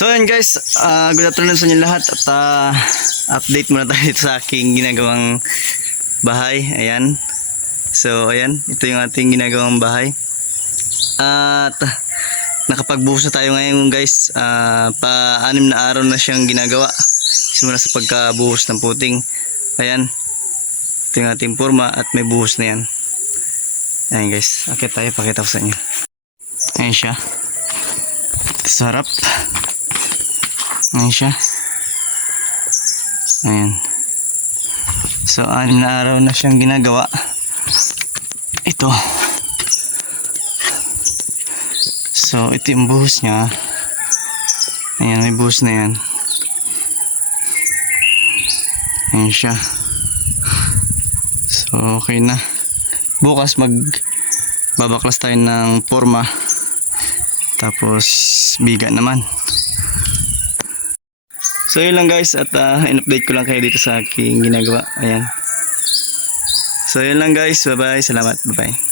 So ayan guys, good afternoon sa inyo lahat at update muna tayo dito sa aking ginagawang bahay. Ayan. So ayan, ito yung ating ginagawang bahay. At nakapagbuhos na tayo ngayon guys. Pa-6 na araw na siyang ginagawa. Simula sa pagkabuhos ng puting. Ayan. Ito yung ating forma at may buhos na yan. Ayan guys, akit tayo, pakita ko sa inyo. Ayan siya. Sarap. Ayan siya. Ayan. So 6 na araw na siyang ginagawa. Ito. So ito yung buhos niya. Ayan, may buhos na yan. Ayan siya. So okay na. Bukas babaklas tayo ng forma. Tapos biga naman. So yun lang guys, at in-update ko lang kayo dito sa aking ginagawa. Ayan. So yun lang guys, bye bye, salamat, bye bye.